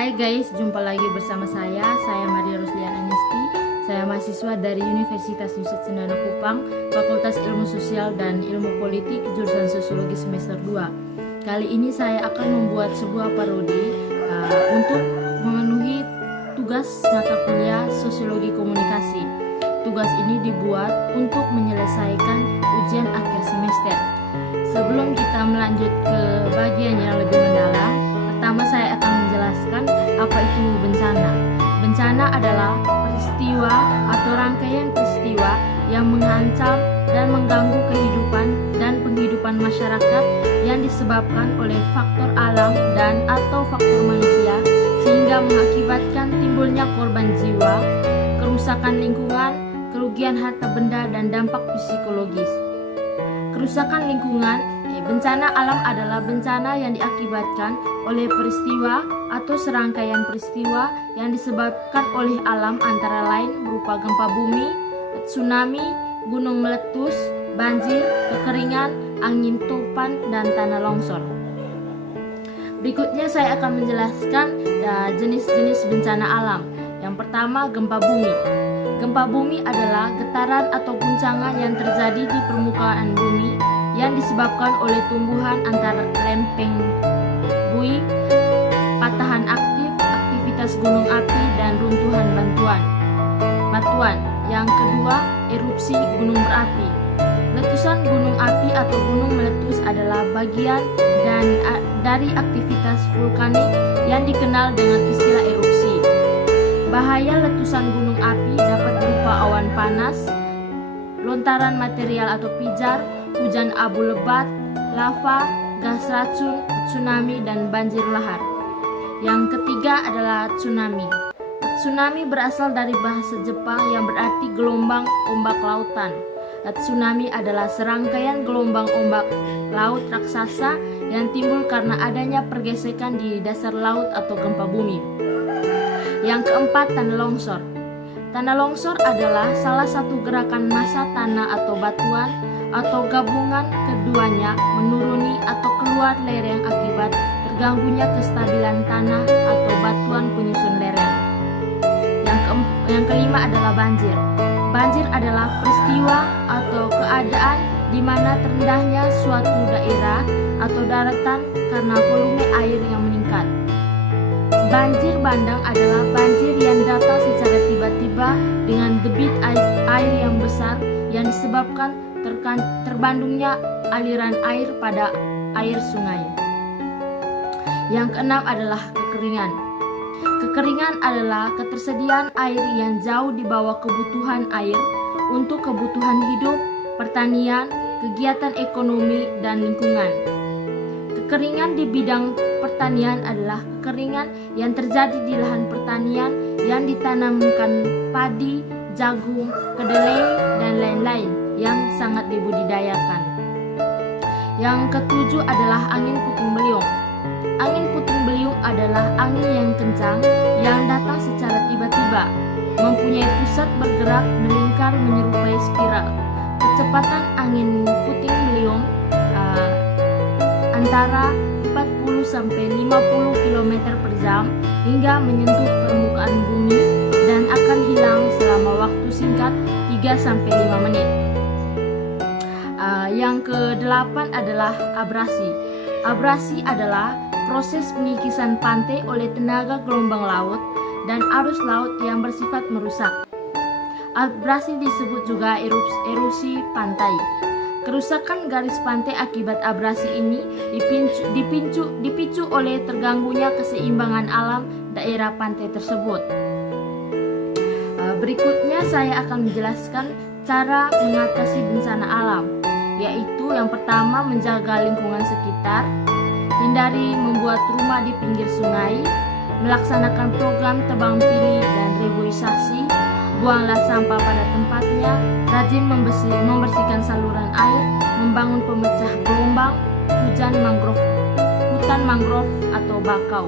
Hai guys, jumpa lagi bersama saya Maria Roslian Anisti. Saya mahasiswa dari Universitas Nusa Cendana Kupang, Fakultas Ilmu Sosial dan Ilmu Politik, jurusan Sosiologi semester 2. Kali ini saya akan membuat sebuah parodi untuk memenuhi tugas mata kuliah Sosiologi Komunikasi. Tugas ini dibuat untuk menyelesaikan ujian akhir semester. Sebelum kita melanjut ke bagian yang lebih mendalam, pertama saya akan menjelaskan apa itu bencana. Bencana adalah peristiwa atau rangkaian peristiwa yang mengancam dan mengganggu kehidupan dan penghidupan masyarakat yang disebabkan oleh faktor alam dan atau faktor manusia sehingga mengakibatkan timbulnya korban jiwa, kerusakan lingkungan, kerugian harta benda dan dampak psikologis. Kerusakan lingkungan, bencana alam adalah bencana yang diakibatkan oleh peristiwa atau serangkaian peristiwa yang disebabkan oleh alam antara lain berupa gempa bumi, tsunami, gunung meletus, banjir, kekeringan, angin topan, dan tanah longsor. Berikutnya saya akan menjelaskan jenis-jenis bencana alam. Yang pertama, gempa bumi. Gempa bumi adalah getaran atau guncangan yang terjadi di permukaan bumi yang disebabkan oleh tumbuhan antara lempeng bui, patahan aktif, aktivitas gunung api, dan runtuhan batuan. Yang kedua, erupsi gunung berapi. Letusan gunung api atau gunung meletus adalah bagian dari aktivitas vulkanik yang dikenal dengan istilah erupsi. Bahaya letusan gunung api dapat berupa awan panas, lontaran material atau pijar, hujan abu lebat, lava, gas racun, tsunami, dan banjir lahar. Yang ketiga adalah tsunami. Tsunami berasal dari bahasa Jepang yang berarti gelombang ombak lautan. Tsunami adalah serangkaian gelombang ombak laut raksasa yang timbul karena adanya pergesekan di dasar laut atau gempa bumi. Yang keempat, tanah longsor. Tanah longsor adalah salah satu gerakan massa tanah atau batuan atau gabungan keduanya menuruni atau keluar lereng akibat terganggunya kestabilan tanah atau batuan penyusun lereng. Yang kelima adalah banjir. Banjir adalah peristiwa atau keadaan di mana terendahnya suatu daerah atau daratan karena volume air yang meningkat. Banjir bandang adalah banjir yang datang secara tiba-tiba dengan debit air yang besar yang disebabkan terbandungnya aliran air pada air sungai. Yang keenam adalah kekeringan. Kekeringan adalah ketersediaan air yang jauh di bawah kebutuhan air untuk kebutuhan hidup, pertanian, kegiatan ekonomi, dan lingkungan. Kekeringan di bidang pertanian adalah kekeringan yang terjadi di lahan pertanian yang ditanamkan padi, jagung, kedelai, dan lain-lain yang sangat dibudidayakan. Yang ketujuh adalah angin puting beliung. Angin puting beliung adalah angin yang kencang yang datang secara tiba-tiba, mempunyai pusat bergerak melingkar menyerupai spiral. Kecepatan angin puting beliung antara 40 sampai 50 km per jam hingga menyentuh permukaan bumi dan akan hilang selama waktu singkat 3 sampai 5 menit. Yang ke-8 adalah abrasi. Abrasi adalah proses pengikisan pantai oleh tenaga gelombang laut dan arus laut yang bersifat merusak. Abrasi disebut juga erosi pantai. Kerusakan garis pantai akibat abrasi ini dipicu oleh terganggunya keseimbangan alam daerah pantai tersebut. Berikutnya saya akan menjelaskan cara mengatasi bencana alam, yaitu yang pertama menjaga lingkungan sekitar, hindari membuat rumah di pinggir sungai, melaksanakan program tebang pilih dan reboisasi, buanglah sampah pada tempatnya, rajin membersihkan saluran air, membangun pemecah gelombang, hutan mangrove atau bakau.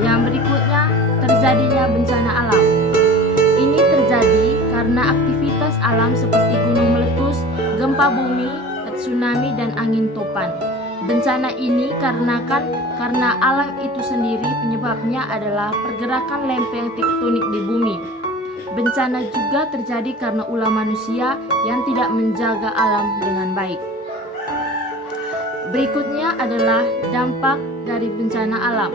Yang berikutnya, terjadinya bencana alam. Ini terjadi karena aktivitas alam seperti gunung meletus, gempa bumi, tsunami, dan angin topan. Bencana ini karena alam itu sendiri penyebab penyebabnya adalah pergerakan lempeng tektonik di bumi. Bencana juga terjadi karena ulah manusia yang tidak menjaga alam dengan baik. Berikutnya adalah dampak dari bencana alam.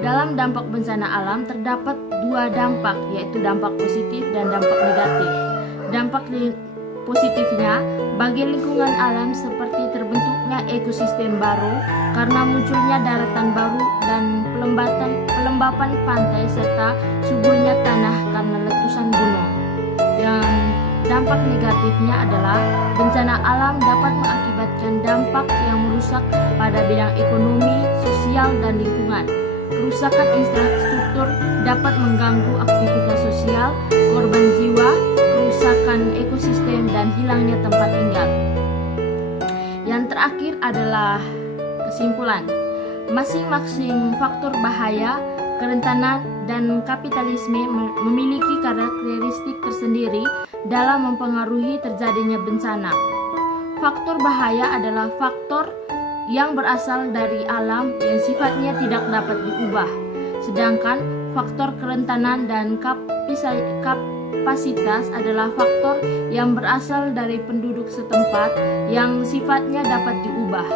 Dalam dampak bencana alam terdapat dua dampak, yaitu dampak positif dan dampak negatif. Dampak positifnya bagi lingkungan alam seperti terbentuknya ekosistem baru karena munculnya daratan baru dan pelembapan pantai serta suburnya tanah karena letusan gunung. Yang dampak negatifnya adalah bencana alam dapat mengakibatkan dampak yang merusak pada bidang ekonomi, sosial, dan lingkungan. Kerusakan infrastruktur dapat mengganggu aktivitas sosial, korban jiwa, kerusakan ekosistem, dan hilangnya tempat tinggal. Yang terakhir adalah kesimpulan. Masing-masing faktor bahaya, kerentanan, dan kapitalisme memiliki karakteristik tersendiri dalam mempengaruhi terjadinya bencana. Faktor bahaya adalah faktor yang berasal dari alam yang sifatnya tidak dapat diubah. Sedangkan faktor kerentanan dan kapasitas adalah faktor yang berasal dari penduduk setempat yang sifatnya dapat diubah.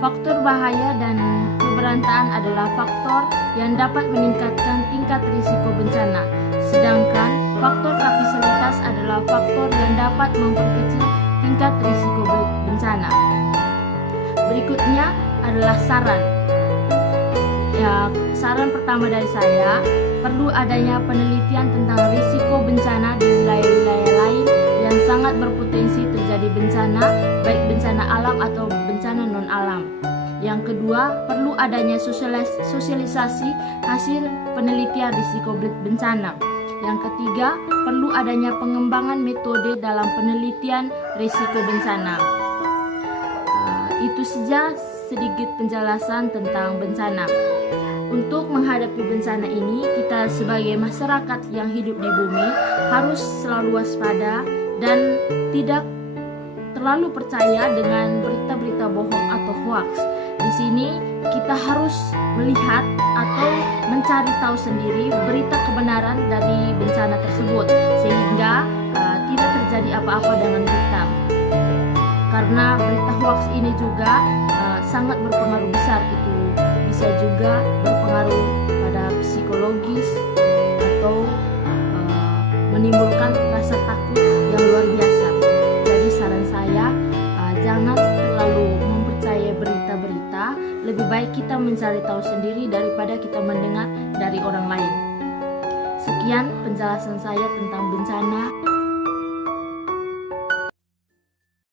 Faktor bahaya dan keberantaan adalah faktor yang dapat meningkatkan tingkat risiko bencana. Sedangkan faktor kapasitas adalah faktor yang dapat memperkecil tingkat risiko bencana. Berikutnya adalah saran. Saran pertama dari saya, perlu adanya penelitian tentang risiko bencana di wilayah-wilayah lain yang sangat berpotensi terjadi bencana, baik bencana alam atau bencana non-alam. Yang kedua, perlu adanya sosialisasi hasil penelitian risiko bencana. Yang ketiga, perlu adanya pengembangan metode dalam penelitian risiko bencana. Itu saja sedikit penjelasan tentang bencana. Untuk menghadapi bencana ini, kita sebagai masyarakat yang hidup di bumi harus selalu waspada dan tidak terlalu percaya dengan berita-berita bohong atau hoax. Di sini kita harus melihat atau mencari tahu sendiri berita kebenaran dari bencana tersebut sehingga tidak terjadi apa-apa dengan kita. Karena berita hoax ini juga sangat berpengaruh besar, itu bisa juga berpengaruh pada psikologis atau menimbulkan rasa takut yang luar biasa. Jadi saran saya, jangan terlalu mempercayai berita-berita, lebih baik kita mencari tahu sendiri daripada kita mendengar dari orang lain. Sekian penjelasan saya tentang bencana.